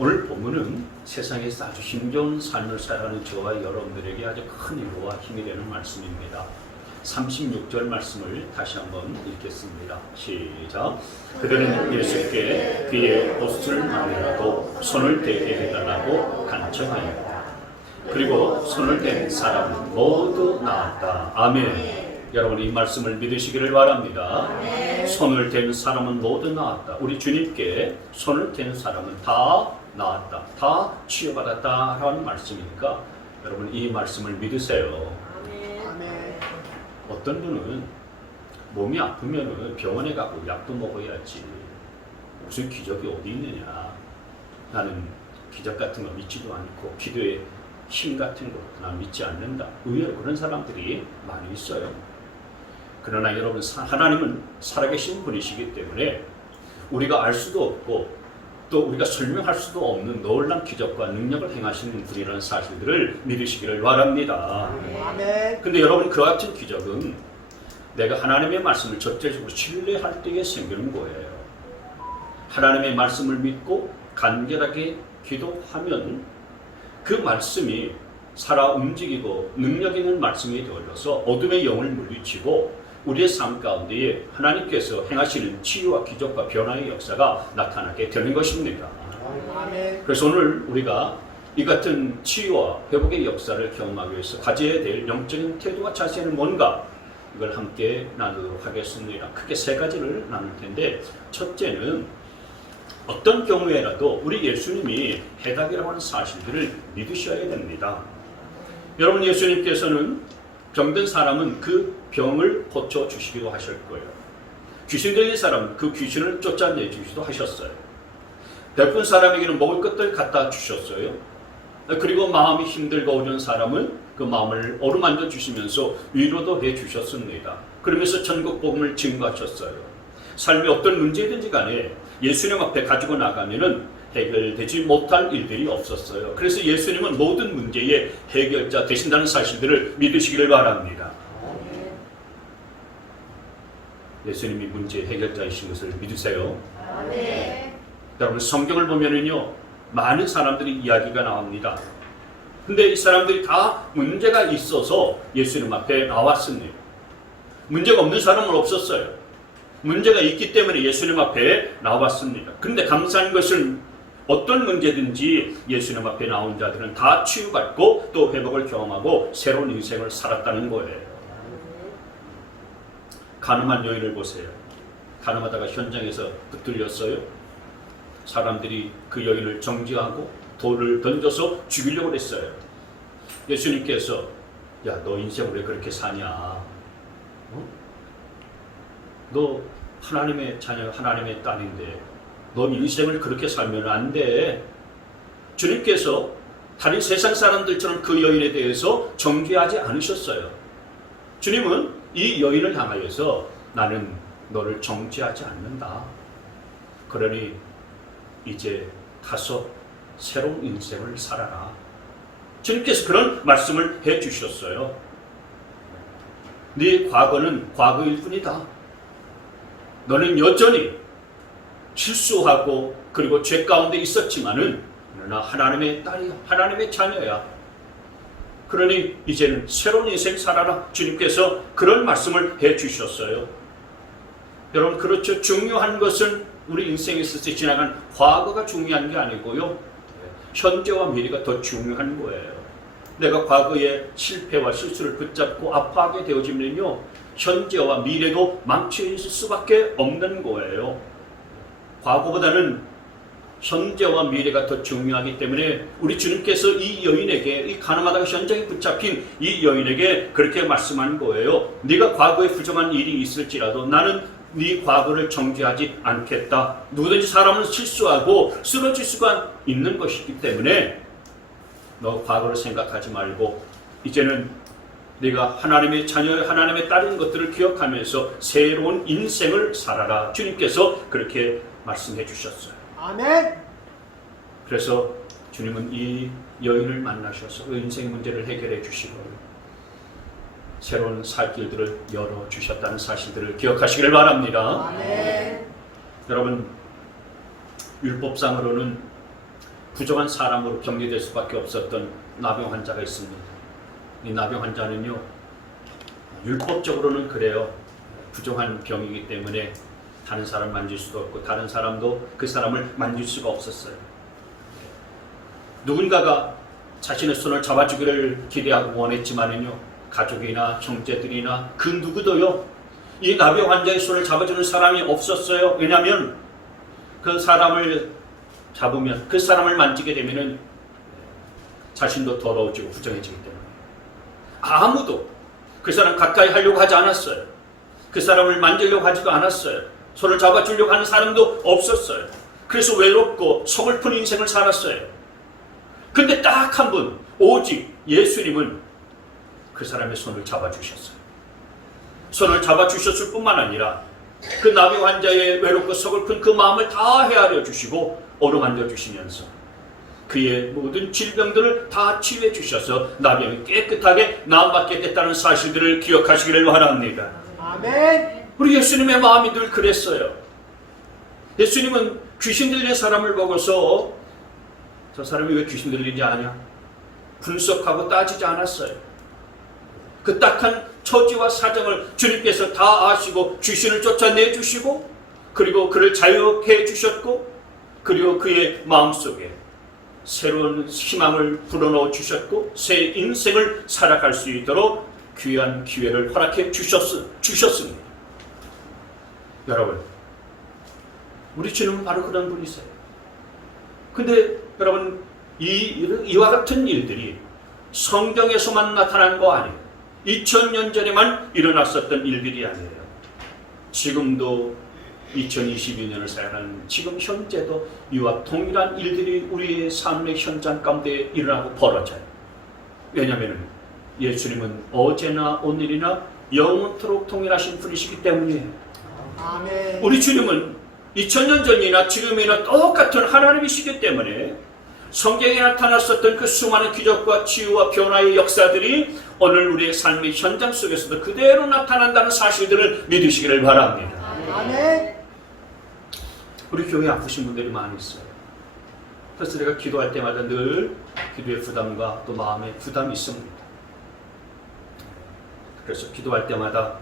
오늘 본문은 세상에서 아주 힘겨운 삶을 살아가는 저와 여러분들에게 아주 큰 위로와 힘이 되는 말씀입니다. 36절 말씀을 다시 한번 읽겠습니다. 시작. 그들은 예수께 그의 옷을 만이라도 손을 대게 해달라고 간청하였다. 그리고 손을 댄 사람은 모두 나았다. 아멘. 여러분, 이 말씀을 믿으시기를 바랍니다. 손을 댄 사람은 모두 나았다. 우리 주님께 손을 댄 사람은 다 나았다, 다 치유받았다 라는 말씀이니까 여러분, 이 말씀을 믿으세요. 어떤 분은 몸이 아프면 병원에 가고 약도 먹어야지, 무슨 기적이 어디 있느냐, 나는 기적 같은 거 믿지도 않고 기도의 힘 같은 거 난 믿지 않는다, 의외로 그런 사람들이 많이 있어요. 그러나 여러분, 하나님은 살아계신 분이시기 때문에 우리가 알 수도 없고 또 우리가 설명할 수도 없는 놀라운 기적과 능력을 행하시는 분이라는 사실들을 믿으시기를 바랍니다. 근데 여러분, 그와 같은 기적은 내가 하나님의 말씀을 적절적으로 신뢰할 때에 생기는 거예요. 하나님의 말씀을 믿고 간절하게 기도하면 그 말씀이 살아 움직이고 능력 있는 말씀이 되어져서 어둠의 영을 물리치고 우리의 삶 가운데에 하나님께서 행하시는 치유와 기적과 변화의 역사가 나타나게 되는 것입니다. 그래서 오늘 우리가 이 같은 치유와 회복의 역사를 경험하기 위해서 가져야 될 영적인 태도와 자세는 뭔가, 이걸 함께 나누도록 하겠습니다. 크게 세 가지를 나눌 텐데, 첫째는 어떤 경우에라도 우리 예수님이 해답이라고 하는 사실들을 믿으셔야 됩니다. 여러분, 예수님께서는 병든 사람은 그 병을 고쳐주시기도 하실 거예요. 귀신 들린 사람은 그 귀신을 쫓아내주시기도 하셨어요. 배고픈 사람에게는 먹을 것들 갖다 주셨어요. 그리고 마음이 힘들고 어려운 사람은 그 마음을 어루만져 주시면서 위로도 해주셨습니다. 그러면서 천국 복음을 증거하셨어요. 삶의 어떤 문제든지 간에 예수님 앞에 가지고 나가면은 해결되지 못할 일들이 없었어요. 그래서 예수님은 모든 문제의 해결자 되신다는 사실들을 믿으시기를 바랍니다. 예수님이 문제의 해결자이신 것을 믿으세요. 여러분, 성경을 보면은요, 많은 사람들이 이야기가 나옵니다. 근데 이 사람들이 다 문제가 있어서 예수님 앞에 나왔습니다. 문제가 없는 사람은 없었어요. 문제가 있기 때문에 예수님 앞에 나왔습니다. 그런데 감사한 것은 어떤 문제든지 예수님 앞에 나온 자들은 다 치유받고 또 회복을 경험하고 새로운 인생을 살았다는 거예요. 가늠한 여인을 보세요. 가늠하다가 현장에서 붙들렸어요. 사람들이 그 여인을 정죄하고 돌을 던져서 죽이려고 했어요. 예수님께서, 야, 너 인생을 왜 그렇게 사냐? 너 하나님의 자녀, 하나님의 딸인데 너 인생을 그렇게 살면 안 돼. 주님께서 다른 세상 사람들처럼 그 여인에 대해서 정죄하지 않으셨어요. 주님은 이 여인을 향하여서 나는 너를 정죄하지 않는다. 그러니 이제 가서 새로운 인생을 살아라. 주님께서 그런 말씀을 해주셨어요. 네 과거는 과거일 뿐이다. 너는 여전히 실수하고 그리고 죄 가운데 있었지만은 그러나 하나님의 딸이야, 하나님의 자녀야. 그러니 이제는 새로운 인생 살아라. 주님께서 그런 말씀을 해주셨어요. 여러분, 그렇죠. 중요한 것은 우리 인생에 있어서 지나간 과거가 중요한 게 아니고요, 현재와 미래가 더 중요한 거예요. 내가 과거의 실패와 실수를 붙잡고 아파하게 되어지면요, 현재와 미래도 망쳐있을 수밖에 없는 거예요. 과거보다는 현재와 미래가 더 중요하기 때문에 우리 주님께서 이 여인에게, 이 가늠하다가 현장에 붙잡힌 이 여인에게 그렇게 말씀한 거예요. 네가 과거에 부정한 일이 있을지라도 나는 네 과거를 정죄하지 않겠다. 누구든지 사람은 실수하고 쓰러질 수가 있는 것이기 때문에 너 과거를 생각하지 말고 이제는 네가 하나님의 자녀, 하나님의 딸인 것들을 기억하면서 새로운 인생을 살아라. 주님께서 그렇게 말씀해 주셨어요. 아멘. 그래서 주님은 이 여인을 만나셔서 그 인생 문제를 해결해 주시고 새로운 살 길들을 열어주셨다는 사실들을 기억하시기를 바랍니다. 아멘. 여러분, 율법상으로는 부정한 사람으로 격리될 수밖에 없었던 나병 환자가 있습니다. 이 나병 환자는요, 율법적으로는 그래요. 부정한 병이기 때문에 다른 사람 만질 수도 없고 다른 사람도 그 사람을 만질 수가 없었어요. 누군가가 자신의 손을 잡아주기를 기대하고 원했지만은요, 가족이나 형제들이나 그 누구도요, 이 나병 환자의 손을 잡아주는 사람이 없었어요. 왜냐하면 그 사람을 잡으면, 그 사람을 만지게 되면은 자신도 더러워지고 부정해지기 때문에 아무도 그 사람 가까이 하려고 하지 않았어요. 그 사람을 만지려고 하지도 않았어요. 손을 잡아주려고 하는 사람도 없었어요. 그래서 외롭고 서글픈 인생을 살았어요. 근데 딱 한 분, 오직 예수님은 그 사람의 손을 잡아주셨어요. 손을 잡아주셨을 뿐만 아니라 그 나병 환자의 외롭고 서글픈 그 마음을 다 헤아려 주시고 어루만져 주시면서 그의 모든 질병들을 다 치유해 주셔서 나병이 깨끗하게 나음받게 됐다는 사실들을 기억하시기를 바랍니다. 아멘. 우리 예수님의 마음이 늘 그랬어요. 예수님은 귀신 들린 사람을 보고서 저 사람이 왜 귀신 들리지 않냐? 분석하고 따지지 않았어요. 그 딱한 처지와 사정을 주님께서 다 아시고 귀신을 쫓아내 주시고 그리고 그를 자유케 해주셨고 그리고 그의 마음속에 새로운 희망을 불어넣어 주셨고 새 인생을 살아갈 수 있도록 귀한 기회를 허락해 주셨습니다. 여러분, 우리 주님은 바로 그런 분이세요. 근데 여러분, 이와 같은 일들이 성경에서만 나타난 거 아니에요. 2000년 전에만 일어났었던 일들이 아니에요. 지금도 2022년을 살아가는 지금 현재도 이와 동일한 일들이 우리의 삶의 현장 가운데 일어나고 벌어져요. 왜냐하면 예수님은 어제나 오늘이나 영원토록 동일하신 분이시기 때문이에요. 아멘. 우리 주님은 2000년 전이나 지금이나 똑같은 하나님이시기 때문에 성경에 나타났었던 그 수많은 기적과 치유와 변화의 역사들이 오늘 우리의 삶의 현장 속에서도 그대로 나타난다는 사실들을 믿으시기를 바랍니다. 아멘. 우리 교회에 아프신 분들이 많이 있어요. 그래서 내가 기도할 때마다 늘 기도의 부담과 또 마음의 부담이 있습니다. 그래서 기도할 때마다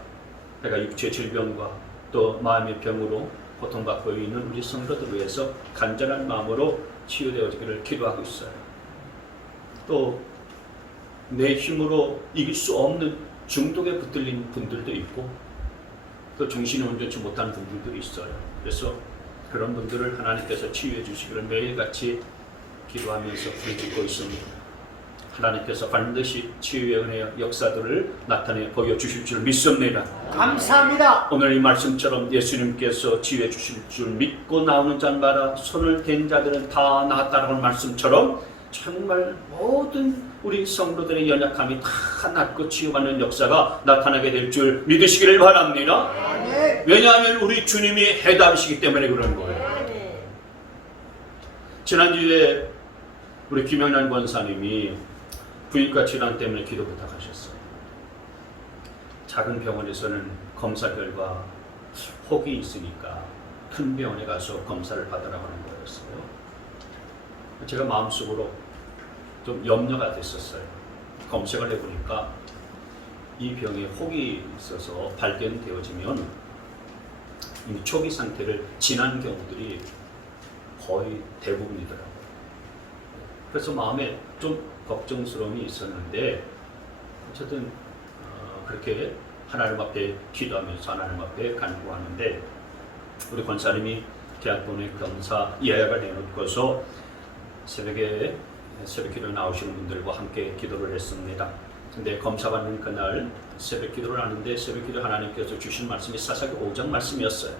내가 육체 질병과 또 마음의 병으로 고통받고 있는 우리 성도들 위해서 간절한 마음으로 치유되어지기를 기도하고 있어요. 또 내 힘으로 이길 수 없는 중독에 붙들린 분들도 있고 또 정신이 온전치 못한 분들도 있어요. 그래서 그런 분들을 하나님께서 치유해 주시기를 매일같이 기도하면서 부르짖고 있습니다. 하나님께서 반드시 치유의 은혜의 역사들을 나타내 보여주실 줄 믿습니다. 감사합니다. 오늘 이 말씀처럼 예수님께서 치유해 주실 줄 믿고 나오는 자마다 손을 댄 자들은 다 나았다라는 말씀처럼 정말 모든 우리 성도들의 연약함이 다 낫고 치유받는 역사가 나타나게 될 줄 믿으시기를 바랍니다. 아멘. 왜냐하면 우리 주님이 해답이시기 때문에 그런 거예요. 지난주에 우리 김영란 권사님이 부인과 질환 때문에 기도 부탁하셨어요. 작은 병원에서는 검사 결과 혹이 있으니까 큰 병원에 가서 검사를 받으라고 하는 거였어요. 제가 마음속으로 좀 염려가 됐었어요. 검색을 해보니까 이 병에 혹이 있어서 발견되어지면 이미 초기 상태를 지난 경우들이 거의 대부분이더라고요. 그래서 마음에 좀 걱정스러움이 있었는데 어쨌든 그렇게 하나님 앞에 기도하면서 하나님 앞에 간구하는데 우리 권사님이 대학병원에 검사 예약을 해놓고서 새벽에 새벽 기도에 나오시는 분들과 함께 기도를 했습니다. 근데 검사 받는 그날 새벽 기도를 하는데 새벽 기도 하나님께서 주신 말씀이 사사기 5장 말씀이었어요.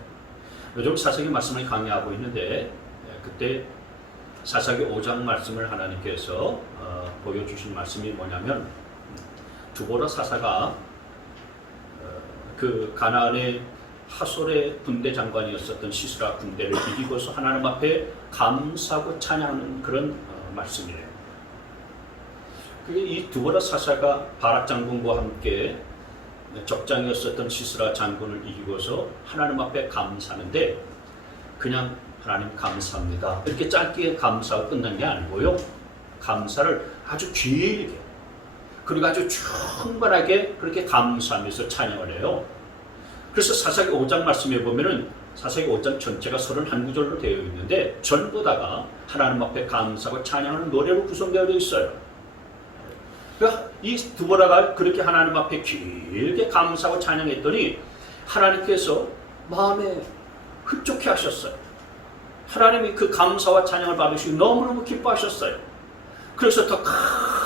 요즘 사사기 말씀을 강의하고 있는데 그때 사사기 5장 말씀을 하나님께서 보여주신 말씀이 뭐냐면 두보라 사사가 그 가나안의 하솔의 군대 장관이었었던 시스라 군대를 이기고서 하나님 앞에 감사하고 찬양하는 그런 말씀이에요. 그게 이 두보라 사사가 바락 장군과 함께 적장이었었던 시스라 장군을 이기고서 하나님 앞에 감사하는데 그냥 하나님 감사합니다 이렇게 짧게 감사하고 끝난 게 아니고요. 감사를 아주 길게 그리고 아주 충분하게 그렇게 감사하면서 찬양을 해요. 그래서 사사기 5장 말씀에 보면은 사사기 5장 전체가 31구절로 되어 있는데 전부 다가 하나님 앞에 감사하고 찬양하는 노래로 구성되어 있어요. 그러니까 이 드보라가 그렇게 하나님 앞에 길게 감사하고 찬양했더니 하나님께서 마음에 흡족해 하셨어요. 하나님이 그 감사와 찬양을 받으시고 너무너무 기뻐하셨어요. 그래서 더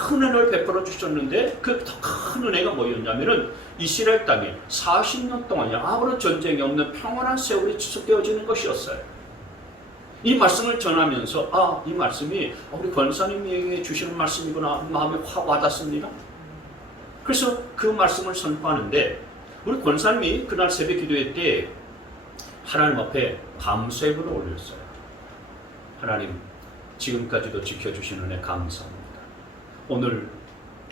큰 은혜를 베풀어 주셨는데 그 더 큰 은혜가 뭐였냐면은 이스라엘 땅에 40년 동안이 아무런 전쟁이 없는 평안한 세월이 지속되어지는 것이었어요. 이 말씀을 전하면서 이 말씀이 우리 권사님에게 주시는 말씀이구나 마음에 확 와닿습니다. 그래서 그 말씀을 선포하는데 우리 권사님이 그날 새벽 기도회 때 하나님 앞에 감사예물을 올렸어요. 하나님 지금까지도 지켜주신 은혜 감사합니다. 오늘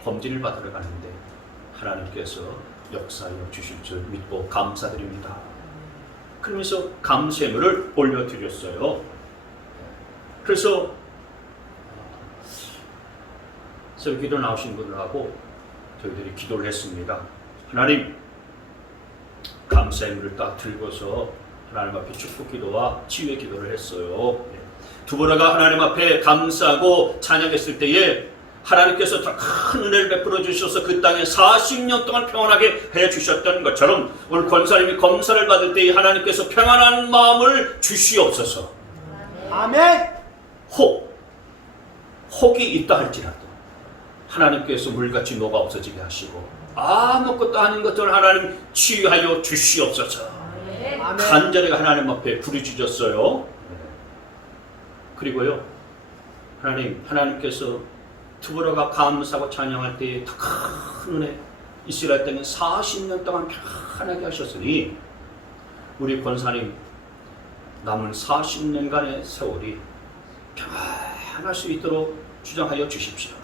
범진을 받으러 가는데 하나님께서 역사하여 주실 줄 믿고 감사드립니다. 그러면서 감사예물을 올려드렸어요. 그래서 새벽 기도 나오신 분들하고 저희들이 기도를 했습니다. 하나님 감사예물을 딱 들고서 하나님 앞에 축복 기도와 치유의 기도를 했어요. 드보라가 하나님 앞에 감사하고 찬양했을 때에 하나님께서 더 큰 은혜를 베풀어 주셔서 그 땅에 40년 동안 평안하게 해주셨던 것처럼 오늘 권사님이 검사를 받을 때에 하나님께서 평안한 마음을 주시옵소서. 아멘. 혹이 있다 할지라도 하나님께서 물같이 녹아 없어지게 하시고 아무것도 아닌 것들을 하나님 치유하여 주시옵소서. 아멘. 간절히 하나님 앞에 부르짖었어요. 그리고요 하나님께서 드보라가 감사하고 찬양할 때에 더 큰 은혜 이스라엘 땅에 40년 동안 편하게 하셨으니 우리 권사님 남은 40년간의 세월이 평안할 수 있도록 주장하여 주십시오.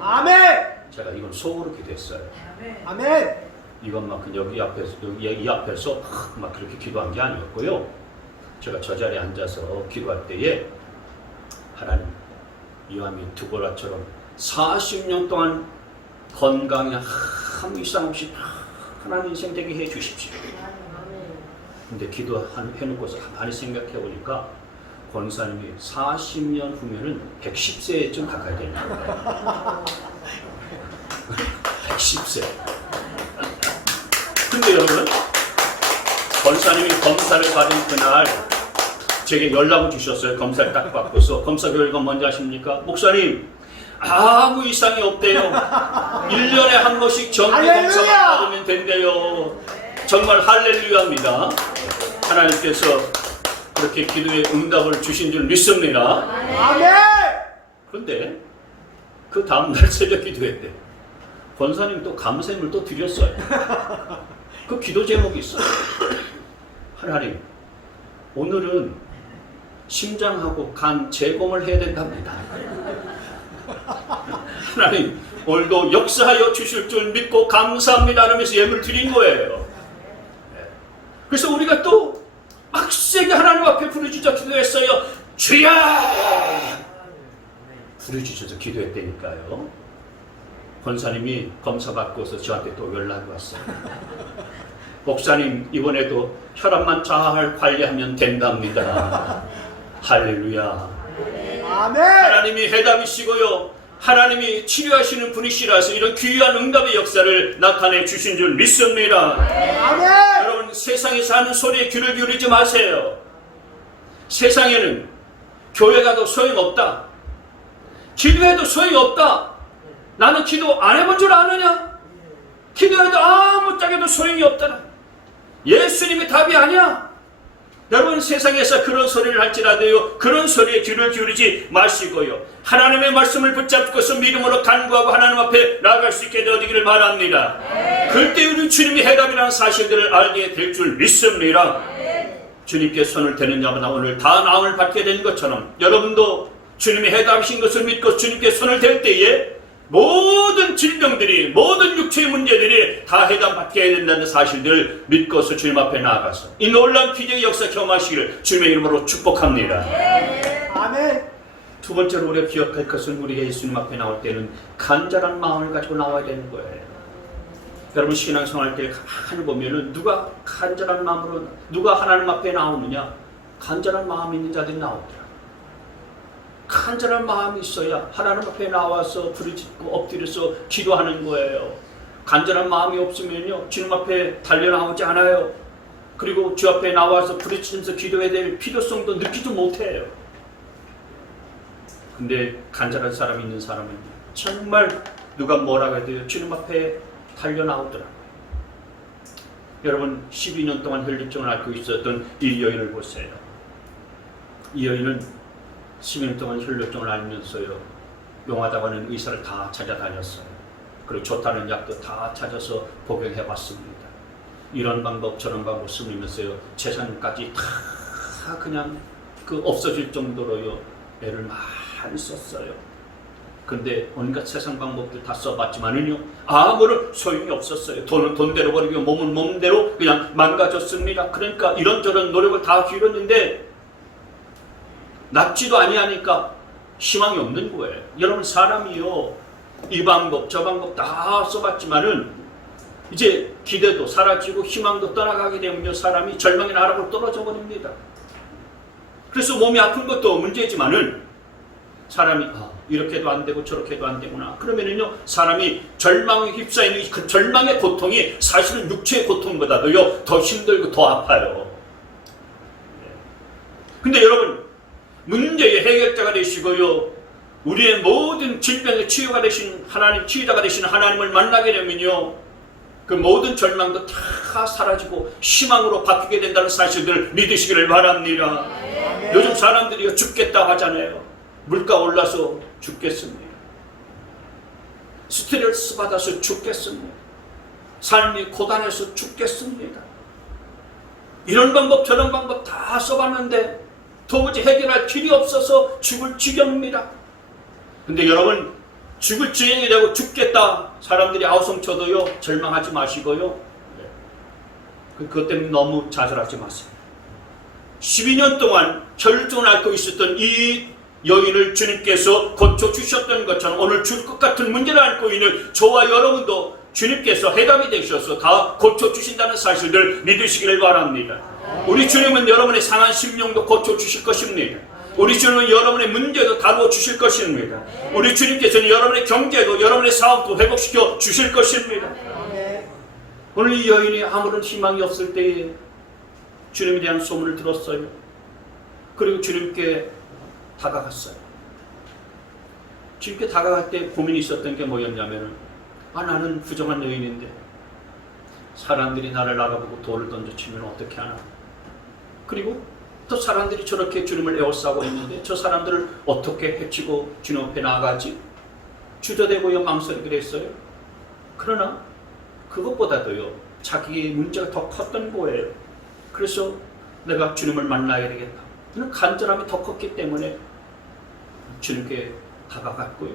아멘. 제가 이건 속으로 기도했어요. 아멘. 이것만큼 이 앞에서 막 그렇게 기도한 게 아니었고요. 제가 저 자리에 앉아서 기도할 때에 하나님 이와미 드보라처럼 40년 동안 건강에 아무 이상 없이 편안한 인생 되게 해 주십시오. 근데 기도해놓고서 가만히 생각해 보니까 권사님이 40년 후면은 110세쯤 가까이 되는 거예요. 110세. 근데 여러분, 권사님이 검사를 받은 그날 제게 연락을 주셨어요. 검사를 딱 받고서. 검사 결과 뭔지 아십니까? 목사님, 아무 이상이 없대요. 1년에 한 번씩 정기 검사만 받으면 된대요. 정말 할렐루야입니다. 하나님께서 그렇게 기도에 응답을 주신 줄 믿습니다. 아멘. 그런데 그 다음날 새벽 기도회 때 권사님 또 감사함을 또 드렸어요. 그 기도 제목이 있어요. 하나님, 오늘은 심장하고 간 제공을 해야 된답니다. 하나님, 오늘도 역사하여 주실 줄 믿고 감사합니다 하면서 예물을 드린 거예요. 그래서 우리가 또 빡세게 하나님 앞에 부르짖어 기도했어요. 주여! 부르짖어서 기도했다니까요. 권사님이 검사 받고서 저한테 또 연락이 왔어요. 목사님, 이번에도 혈압만 잘 관리하면 된답니다. 할렐루야. 아멘. 하나님이 해답이시고요. 하나님이 치료하시는 분이시라서 이런 귀한 응답의 역사를 나타내 주신 줄 믿습니다. 아멘. 여러분, 세상에서 하는 소리에 귀를 기울이지 마세요. 세상에는 교회 가도 소용없다. 기도해도 소용없다. 나는 기도 안 해본 줄 아느냐? 기도해도 아무짝에도 소용이 없다. 예수님이 답이 아니야. 여러분, 세상에서 그런 소리를 할지라도요, 그런 소리에 귀를 기울이지 마시고요, 하나님의 말씀을 붙잡고서 믿음으로 간구하고 하나님 앞에 나아갈 수 있게 되어지기를 바랍니다. 그때 우리 주님이 해답이라는 사실들을 알게 될 줄 믿습니다. 주님께 손을 대는 자마다 오늘 다 나음을 받게 된 것처럼 여러분도 주님이 해답이신 것을 믿고 주님께 손을 댈 때에 모든 질병들이, 모든 육체의 문제들이 다 해당받게 된다는 사실들을 믿고서 주님 앞에 나아가서 이 놀라운 기적의 역사 경험하시기를 주님의 이름으로 축복합니다. 아멘. 두 번째로 우리가 기억할 것은 우리가 예수님 앞에 나올 때는 간절한 마음을 가지고 나와야 되는 거예요. 여러분 신앙생활 때 가만히 보면은 누가 간절한 마음으로, 누가 하나님 앞에 나오느냐? 간절한 마음이 있는 자들이 나오더라. 간절한 마음이 있어야 하나님 앞에 나와서 부르짖고 엎드려서 기도하는 거예요. 간절한 마음이 없으면요 주님 앞에 달려나오지 않아요. 그리고 주 앞에 나와서 부르짖으면서 기도해야 될 필요성도 느끼지 못해요. 근데 간절한 사람이 있는 사람은 정말 누가 뭐라고 해도 주님 앞에 달려나오더라고요. 여러분 12년 동안 혈류증을 앓고 있었던 이 여인을 보세요. 이 여인은 12년 동안 혈류증을 앓면서요 용하다고 하는 의사를 다 찾아다녔어요. 그리고 좋다는 약도 다 찾아서 복용해봤습니다. 이런 방법 저런 방법 쓰면서요 재산까지 다 그냥 없어질 정도로요 애를 많이 썼어요. 근데 온갖 세상 방법들 다 써봤지만은요 아무런 소용이 없었어요. 돈은 돈대로 버리고 몸은 몸대로 그냥 망가졌습니다. 그러니까 이런저런 노력을 다 기울였는데 낫지도 아니하니까 희망이 없는 거예요. 여러분 사람이요 이 방법 저 방법 다 써봤지만은 이제 기대도 사라지고 희망도 떠나가게 되면요 사람이 절망의 나락으로 떨어져 버립니다. 그래서 몸이 아픈 것도 문제지만은 사람이 이렇게도 안 되고 저렇게도 안 되구나. 그러면은요 사람이 절망에 휩싸이는 그 절망의 고통이 사실은 육체의 고통보다도요 더 힘들고 더 아파요. 근데 여러분 문제의 해결자가 되시고요 우리의 모든 질병의 치유가 되신 하나님, 치유자가 되신 하나님을 만나게 되면요 그 모든 절망도 다 사라지고 희망으로 바뀌게 된다는 사실들을 믿으시기를 바랍니다. 요즘 사람들이 죽겠다 하잖아요. 물가 올라서 죽겠습니다. 스트레스 받아서 죽겠습니다. 삶이 고단해서 죽겠습니다. 이런 방법 저런 방법 다 써봤는데 도무지 해결할 길이 없어서 죽을 지경입니다. 근데 여러분 죽을 지경이 되고 죽겠다 사람들이 아우성쳐도요 절망하지 마시고요 그것 때문에 너무 좌절하지 마세요. 12년 동안 혈류증을 앓고 있었던 이 여인을 주님께서 고쳐주셨던 것처럼 오늘 죽을 것 같은 문제를 앓고 있는 저와 여러분도 주님께서 해답이 되셔서 다 고쳐주신다는 사실을 믿으시기를 바랍니다. 우리 주님은 여러분의 상한 심령도 고쳐주실 것입니다. 우리 주님은 여러분의 문제도 다루어 주실 것입니다. 우리 주님께서는 여러분의 경제도 여러분의 사업도 회복시켜 주실 것입니다. 오늘 이 여인이 아무런 희망이 없을 때에 주님에 대한 소문을 들었어요. 그리고 주님께 다가갔어요. 주님께 다가갈 때 고민이 있었던 게 뭐였냐면 나는 부정한 여인인데 사람들이 나를 알아보고 돌을 던져치면 어떻게 하나. 그리고 또 사람들이 저렇게 주님을 에워싸고 있는데 저 사람들을 어떻게 해치고 주님 앞에 나아가지? 주저되고요 망설이기도 했어요. 그러나 그것보다도요 자기의 문제가 더 컸던 거예요. 그래서 내가 주님을 만나야 되겠다. 그는 간절함이 더 컸기 때문에 주님께 다가갔고요.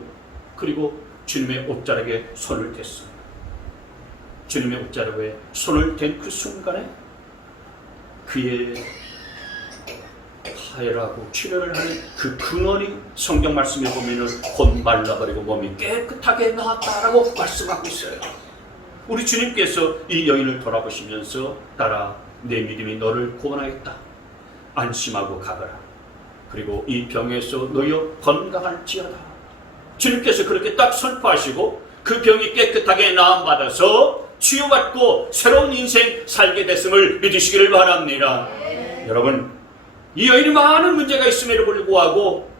그리고 주님의 옷자락에 손을 댔어요. 주님의 옷자락에 손을 댄 그 순간에 그의 하혈하고 출혈을 하는 그 근원이 성경 말씀에 보면은 곧 말라버리고 몸이 깨끗하게 나았다라고 말씀하고 있어요. 우리 주님께서 이 여인을 돌아보시면서 따라 내 믿음이 너를 구원하였다. 안심하고 가거라. 그리고 이 병에서 너여 건강할지어다. 주님께서 그렇게 딱 선포하시고 그 병이 깨끗하게 나음받아서 치유받고 새로운 인생 살게 됐음을 믿으시기를 바랍니다. 여러분 이 여인이 많은 문제가 있음에도 불구하고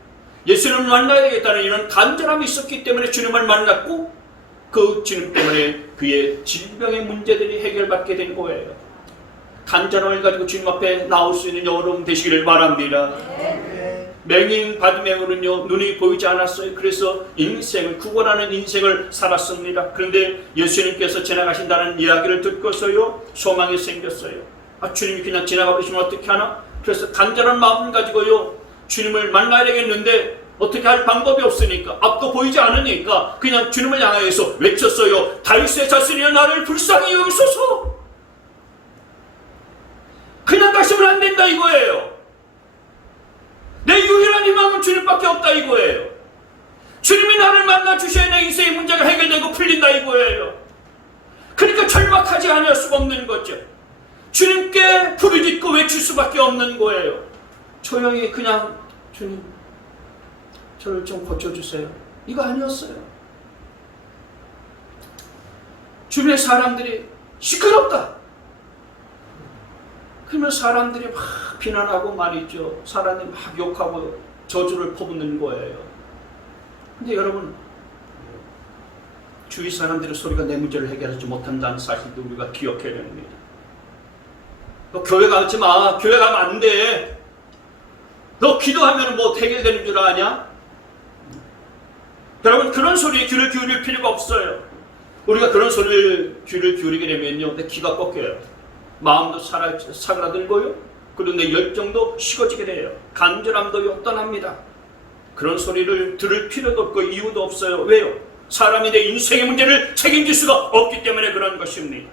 예수님을 만나야 되겠다는 이런 간절함이 있었기 때문에 주님을 만났고 그 주님 때문에 그의 질병의 문제들이 해결받게 된 거예요. 간절함을 가지고 주님 앞에 나올 수 있는 여러분 되시기를 바랍니다. 맹인 바디메오는요 눈이 보이지 않았어요. 그래서 인생을 구원하는 인생을 살았습니다. 그런데 예수님께서 지나가신다는 이야기를 듣고서요 소망이 생겼어요. 주님이 그냥 지나가 버리시면 어떻게 하나? 그래서 간절한 마음을 가지고요 주님을 만나야 되겠는데 어떻게 할 방법이 없으니까, 앞도 보이지 않으니까 그냥 주님을 향하여서 외쳤어요. 다윗의 자손이여 나를 불쌍히 여기소서. 그냥 가시면 안 된다 이거예요. 내 유일한 희망은 주님밖에 없다 이거예요. 주님이 나를 만나 주셔야 내 인생의 문제가 해결되고 풀린다 이거예요. 그러니까 절박하지 않을 수가 없는 거죠. 주님께 부르짖고 외칠 수밖에 없는 거예요. 조용히 그냥 주님 저를 좀 고쳐주세요. 이거 아니었어요. 주변의 사람들이 시끄럽다. 그러면 사람들이 막 비난하고 말이죠. 사람들이 막 욕하고 저주를 퍼붓는 거예요. 근데 여러분, 주위 사람들의 소리가 내 문제를 해결하지 못한다는 사실도 우리가 기억해야 됩니다. 너 교회 가지 마. 교회 가면 안 돼. 너 기도하면 뭐 해결되는 줄 아냐? 여러분, 그런 소리에 귀를 기울일 필요가 없어요. 우리가 그런 소리를 귀를 기울이게 되면요, 내 귀가 꺾여요. 마음도 사그라들고요. 그리고 내 열정도 식어지게 돼요. 간절함도 떠납니다. 그런 소리를 들을 필요도 없고 이유도 없어요. 왜요? 사람이 내 인생의 문제를 책임질 수가 없기 때문에 그런 것입니다.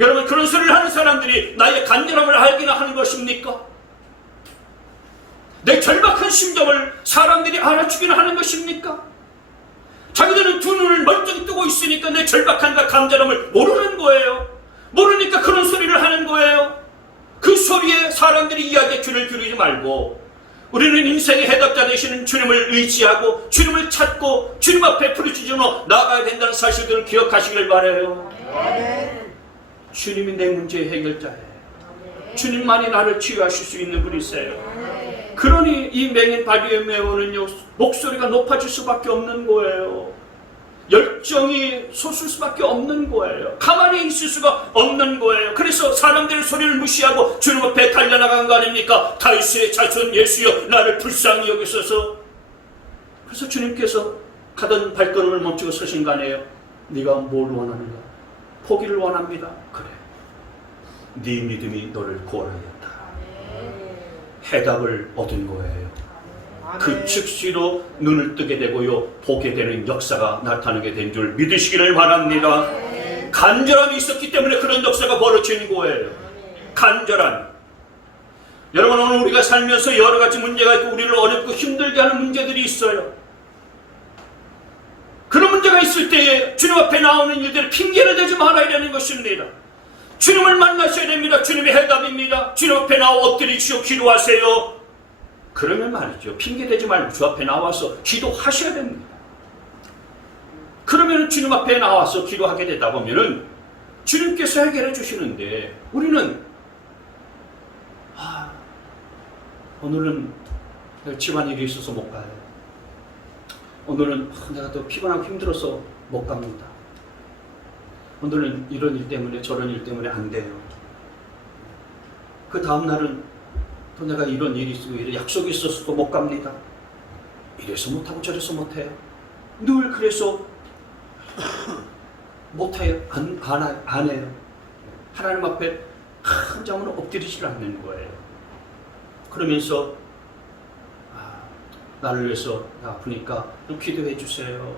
여러분, 그런 소리를 하는 사람들이 나의 간절함을 알기나 하는 것입니까? 내 절박한 심정을 사람들이 알아주기나 하는 것입니까? 자기들은 두 눈을 멀쩡히 뜨고 있으니까 내 절박함과 간절함을 모르는 거예요. 모르니까 그런 소리를 하는 거예요. 그 소리에 사람들이 이야기에 귀를 기울이지 말고 우리는 인생의 해답자 되시는 주님을 의지하고 주님을 찾고 주님 앞에 부르짖으며 나아가야 된다는 사실들을 기억하시길 바라요. 아멘. 주님이 내 문제의 해결자예요. 주님만이 나를 치유하실 수 있는 분이세요. 그러니 이 맹인 바디메오는요, 목소리가 높아질 수밖에 없는 거예요. 열정이 솟을 수밖에 없는 거예요. 가만히 있을 수가 없는 거예요. 그래서 사람들의 소리를 무시하고 주님 앞에 달려나간 거 아닙니까? 다윗의 자손 예수여 나를 불쌍히 여기소서. 그래서 주님께서 가던 발걸음을 멈추고 서신 거 아니에요. 네가 뭘 원하는가? 포기를 원합니다. 그래, 네 믿음이 너를 구원하였다. 해답을 얻은 거예요. 그 즉시로 눈을 뜨게 되고요, 보게 되는 역사가 나타나게 된 줄 믿으시기를 바랍니다. 간절함이 있었기 때문에 그런 역사가 벌어진 거예요. 간절함. 여러분, 오늘 우리가 살면서 여러 가지 문제가 있고 우리를 어렵고 힘들게 하는 문제들이 있어요. 그런 문제가 있을 때에 주님 앞에 나오는 일들을 핑계를 대지 말아야 되는 것입니다. 주님을 만나셔야 됩니다. 주님의 해답입니다. 주님 앞에 나와 엎드리시오 기도하세요. 그러면 말이죠, 핑계대지 말고 주 앞에 나와서 기도하셔야 됩니다. 그러면 주님 앞에 나와서 기도하게 되다 보면은 주님께서 해결해 주시는데 우리는 오늘은 집안일이 있어서 못 가요. 오늘은 내가 또 피곤하고 힘들어서 못 갑니다. 오늘은 이런 일 때문에 저런 일 때문에 안 돼요. 그 다음 날은 또 내가 이런 일이 있고 약속이 있어서 또 못 갑니다. 이래서 못하고 저래서 못해요. 늘 그래서 못해요. 안 해요. 하나님 앞에 한 장으로 엎드리질 않는 거예요. 그러면서 나를 위해서 나 아프니까 좀 기도해 주세요.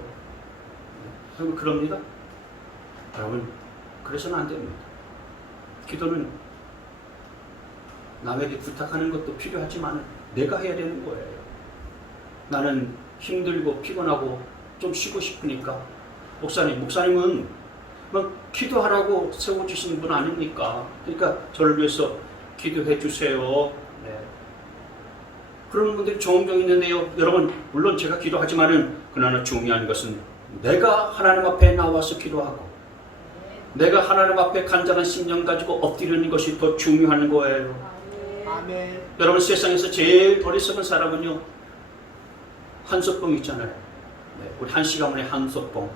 여러분, 그럽니다. 여러분, 그래서는 안 됩니다. 기도는 남에게 부탁하는 것도 필요하지만 내가 해야 되는 거예요. 나는 힘들고 피곤하고 좀 쉬고 싶으니까 목사님은 막 기도하라고 세워주신 분 아닙니까? 그러니까 저를 위해서 기도해 주세요. 네. 그런 분들이 종종 있는데요. 여러분, 물론 제가 기도하지만은 그러나 중요한 것은 내가 하나님 앞에 나와서 기도하고 내가 하나님 앞에 간절한 심령 가지고 엎드리는 것이 더 중요한 거예요. 아멘. 여러분, 세상에서 제일 어리석은 사람은요, 한석봉 있잖아요. 네, 우리 한씨 가문의 한석봉.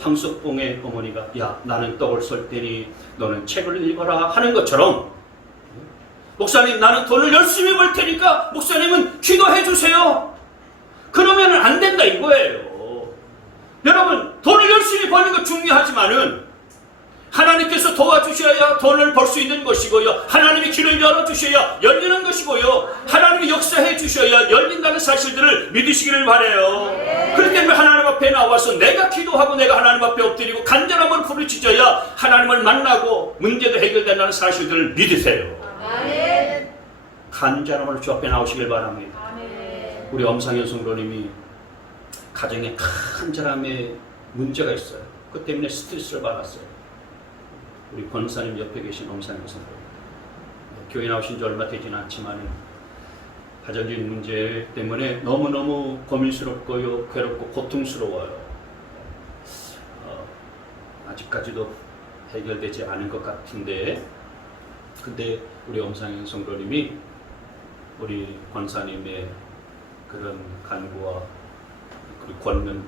한석봉의 어머니가 야, 나는 떡을 썰 테니 너는 책을 읽어라 하는 것처럼, 목사님 나는 돈을 열심히 벌 테니까 목사님은 기도해 주세요. 그러면 안 된다 이거예요. 여러분, 돈을 열심히 버는 거 중요하지만은 하나님께서 도와주셔야 돈을 벌 수 있는 것이고요. 하나님이 길을 열어주셔야 열리는 것이고요. 하나님이 역사해 주셔야 열린다는 사실들을 믿으시기를 바라요. 그렇기 때문에 하나님 앞에 나와서 내가 기도하고 내가 하나님 앞에 엎드리고 간절함을 부르짖어야 하나님을 만나고 문제도 해결된다는 사실들을 믿으세요. 간절함을 주 앞에 나오시길 바랍니다. 우리 엄상현 성도님이 가정에 간절함에 문제가 있어요. 그 때문에 스트레스를 받았어요. 우리 권사님 옆에 계신 엄상현 성도님, 교회 나오신 지 얼마 되지는 않지만 가정적인 문제 때문에 너무너무 고민스럽고요, 괴롭고 고통스러워요. 아직까지도 해결되지 않은 것 같은데, 근데 우리 엄상현 성도님이 우리 권사님의 그런 간구와 그리고 권면을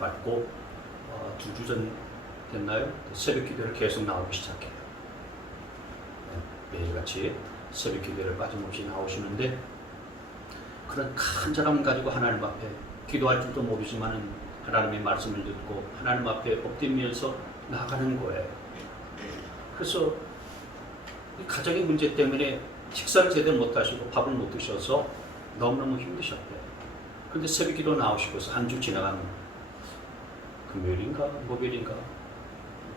받고 2주 전 됐나요? 새벽 기도를 계속 나오기 시작해요. 매일같이 새벽 기도를 빠짐없이 나오시는데 그런 간절함 가지고 하나님 앞에 기도할 줄도 모르지만 하나님의 말씀을 듣고 하나님 앞에 엎드리면서 나아가는 거예요. 그래서 이 가정의 문제 때문에 식사를 제대로 못 하시고 밥을 못 드셔서 너무너무 힘드셨대요. 그런데 새벽 기도 나오시고서 한 주 지나간 금요일인가 목요일인가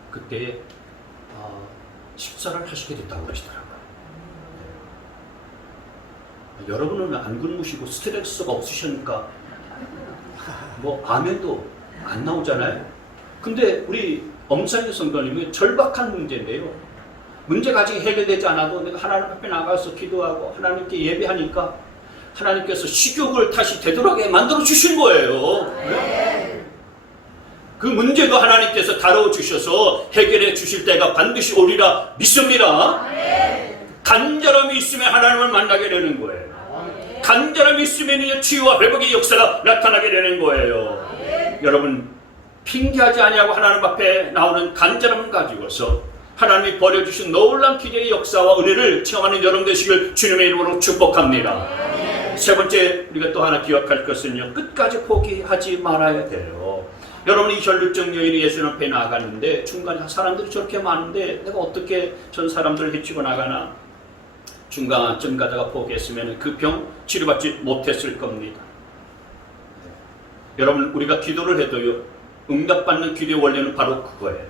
그때 식사를 하시게 됐다고 그러시더라고요. 여러분은 안 굶으시고 스트레스가 없으시니까 뭐 아멘도 안 나오잖아요. 근데 우리 엄상현 성도님은 절박한 문제인데요. 문제가 아직 해결되지 않아도 내가 하나님 앞에 나가서 기도하고 하나님께 예배하니까 하나님께서 식욕을 다시 되돌아게 만들어 주신 거예요. 네? 그 문제도 하나님께서 다뤄주셔서 해결해 주실 때가 반드시 오리라 믿습니다. 간절함이 있으면 하나님을 만나게 되는 거예요. 간절함이 있으면 치유와 회복의 역사가 나타나게 되는 거예요. 여러분, 핑계하지 아니하고 하나님 앞에 나오는 간절함을 가지고서 하나님이 버려주신 놀라운 기적의 역사와 은혜를 체험하는 여러분 되시길 주님의 이름으로 축복합니다. 세 번째, 우리가 또 하나 기억할 것은요, 끝까지 포기하지 말아야 돼요. 여러분이 혈육적 여인이 예수 앞에 나가는데 중간에 사람들이 저렇게 많은데 내가 어떻게 전 사람들을 해치고 나가나? 중간쯤 가다가 포기했으면 그 병 치료받지 못했을 겁니다. 여러분, 우리가 기도를 해도요, 응답받는 기도의 원리는 바로 그거예요.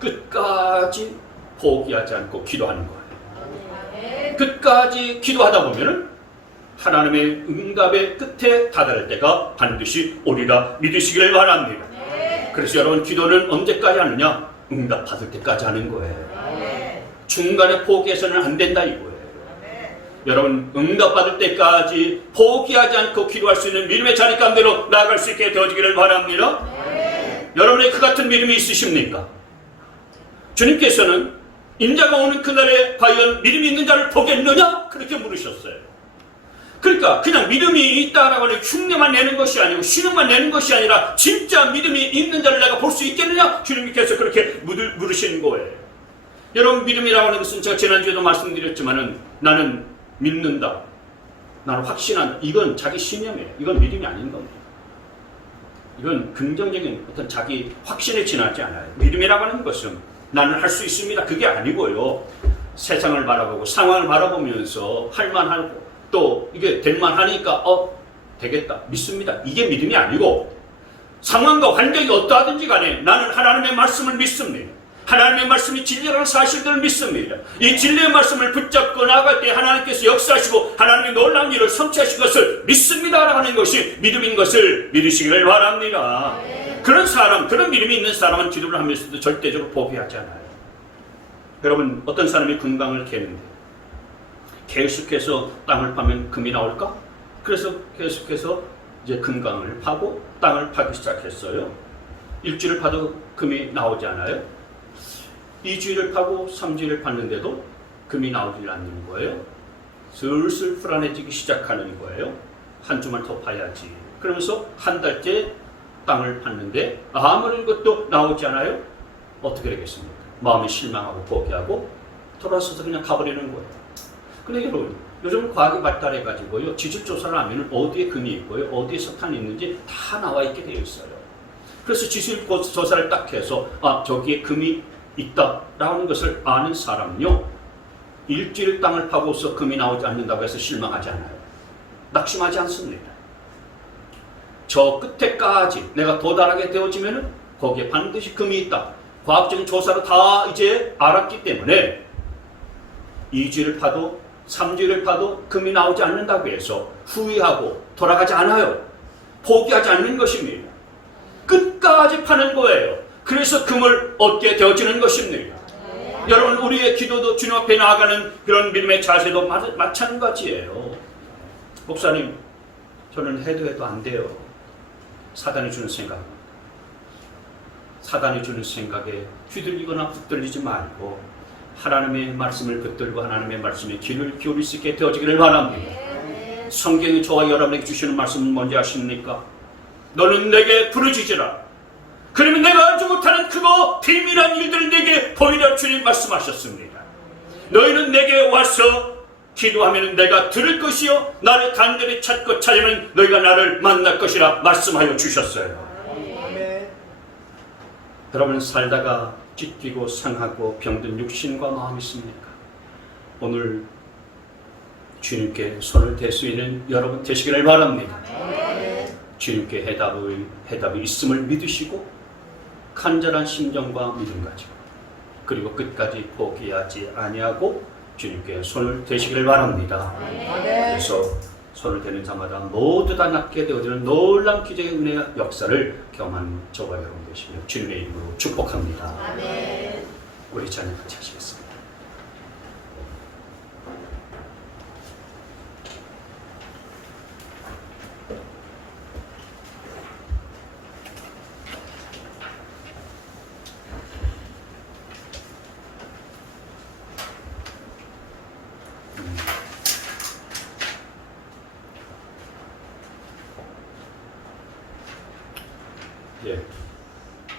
끝까지 포기하지 않고 기도하는 거예요. 끝까지 기도하다 보면은 하나님의 응답의 끝에 다다를 때가 반드시 오리라 믿으시기를 바랍니다. 그래서 여러분, 기도는 언제까지 하느냐? 응답 받을 때까지 하는 거예요. 중간에 포기해서는 안 된다 이거예요. 여러분, 응답 받을 때까지 포기하지 않고 기도할 수 있는 믿음의 자리 가운데로 나아갈 수 있게 되어지기를 바랍니다. 여러분의 그 같은 믿음이 있으십니까? 주님께서는 인자가 오는 그날에 과연 믿음이 있는 자를 보겠느냐? 그렇게 물으셨어요. 그러니까 그냥 믿음이 있다라고 하는 흉내만 내는 것이 아니고 신용만 내는 것이 아니라 진짜 믿음이 있는 자를 내가 볼 수 있겠느냐? 주님께서 그렇게 물으시는 거예요. 여러분, 믿음이라고 하는 것은 제가 지난주에도 말씀드렸지만은 나는 믿는다, 나는 확신한다, 이건 자기 신념이에요. 이건 믿음이 아닌 겁니다. 이건 긍정적인 어떤 자기 확신에 지나지 않아요. 믿음이라고 하는 것은 나는 할 수 있습니다, 그게 아니고요, 세상을 바라보고 상황을 바라보면서 할만하고 또 이게 될만하니까 되겠다, 믿습니다, 이게 믿음이 아니고, 상황과 환경이 어떠하든지 간에 나는 하나님의 말씀을 믿습니다. 하나님의 말씀이 진리라는 사실들을 믿습니다. 이 진리의 말씀을 붙잡고 나아갈 때 하나님께서 역사하시고 하나님의 놀라운 일을 성취하신 것을 믿습니다라고 하는 것이 믿음인 것을 믿으시기를 바랍니다. 그런 사람, 그런 믿음이 있는 사람은 기도를 하면서도 절대적으로 포기하지 않아요. 여러분, 어떤 사람이 금강을 캐는데 계속해서 땅을 파면 금이 나올까? 그래서 계속해서 이제 금강을 파고 땅을 파기 시작했어요. 일주일을 파도 금이 나오지 않아요. 2주일을 파고 3주일을 팠는데도 금이 나오지 않는 거예요. 슬슬 불안해지기 시작하는 거예요. 한 주만 더 파야지. 그러면서 한 달째 땅을 팠는데 아무런 것도 나오지 않아요. 어떻게 되겠습니까? 마음이 실망하고 포기하고 돌아서서 그냥 가버리는 거예요. 근데 여러분, 요즘 과학이 발달해가지고요, 지질조사를 하면 어디에 금이 있고요, 어디에 석탄이 있는지 다 나와 있게 되어 있어요. 그래서 지질조사를 딱 해서 저기에 금이 있다라는 것을 아는 사람은요, 일주일 땅을 파고서 금이 나오지 않는다고 해서 실망하지 않아요. 낙심하지 않습니다. 저 끝에까지 내가 도달하게 되어지면은 거기에 반드시 금이 있다. 과학적인 조사로 다 이제 알았기 때문에 2주를 파도 3주를 파도 금이 나오지 않는다고 해서 후회하고 돌아가지 않아요. 포기하지 않는 것입니다. 끝까지 파는 거예요. 그래서 금을 얻게 되어지는 것입니다. 여러분, 우리의 기도도 주님 앞에 나아가는 그런 믿음의 자세도 마찬가지예요. 목사님, 저는 해도 안 돼요. 사단이 주는 생각에 휘둘리거나 붙들리지 말고 하나님의 말씀을 붙들고 하나님의 말씀에 귀를 기울일 수 있게 되어지기를 바랍니다. 성경이 저와 여러분에게 주시는 말씀은 뭔지 아십니까? 너는 내게 부르짖으라. 그러면 내가 알지 못하는 크고 비밀한 일들을 내게 보이라. 주님 말씀하셨습니다. 너희는 내게 와서 기도하면 내가 들을 것이요 나를 간절히 찾고 찾으면 너희가 나를 만날 것이라 말씀하여 주셨어요. 아멘. 여러분, 살다가 찢기고 상하고 병든 육신과 마음이 있습니까? 오늘 주님께 손을 댈 수 있는 여러분 되시기를 바랍니다. 주님께 해답이 있음을 믿으시고 간절한 심정과 믿음 가지고 그리고 끝까지 포기하지 아니하고 주님께 손을 대시기를 바랍니다. 그래서 손을 대는 자마다 모두 다 낫게 되어지는 놀라운 기적의 은혜의 역사를 경험한 저와 여러분 되시며 주님의 이름으로 축복합니다. 아멘. 우리 자녀 같이 하시겠습니다. 예,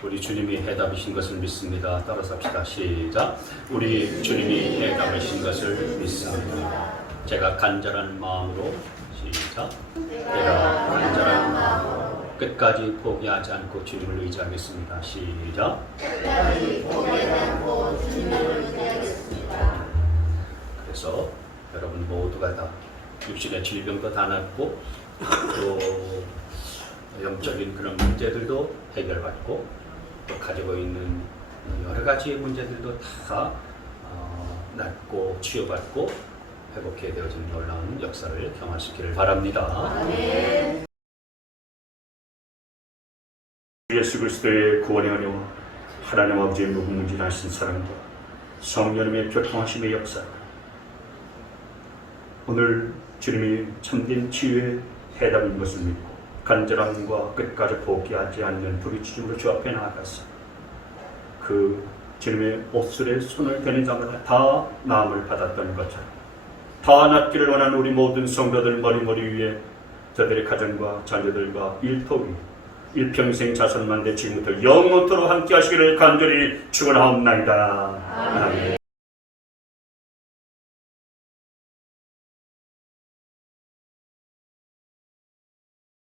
우리 주님이 해답이신 것을 믿습니다. 따라서 합시다. 시작. 우리 주님이 해답이신 것을 믿습니다. 제가 간절한 마음으로 시작. 제가 간절한 마음으로 끝까지 포기하지 않고 주님을 의지하겠습니다. 시작. 끝까지 포기하지 않고 주님을 의지하겠습니다. 그래서 여러분 모두가 다 육신의 질병도 다 낫고 또 영적인 그런 문제들도 해결받고 또 가지고 있는 여러 가지 문제들도 다 낫고 치유받고 회복해 되어지는 놀라운 역사를 경험하시기를 바랍니다. 아멘. 예수 그리스도의 구원의 은혜와 하나님 아버지의 무궁무진하신 사랑과 성령님의 교통하심의 역사, 오늘 주님이 참된 치유의 해답인 것을 믿고 간절함과 끝까지 포기하지 않는 부르짖음으로 주 앞에 나아가서 그 주님의 옷술에 손을 대는 자마다 다 나음을 받았던 것처럼 다 낫기를 원하는 우리 모든 성도들 머리 위에 저들의 가정과 자녀들과 일터위 일평생 자손만 대 지금부터 영원토록 함께 하시기를 간절히 축원하옵나이다. 아멘.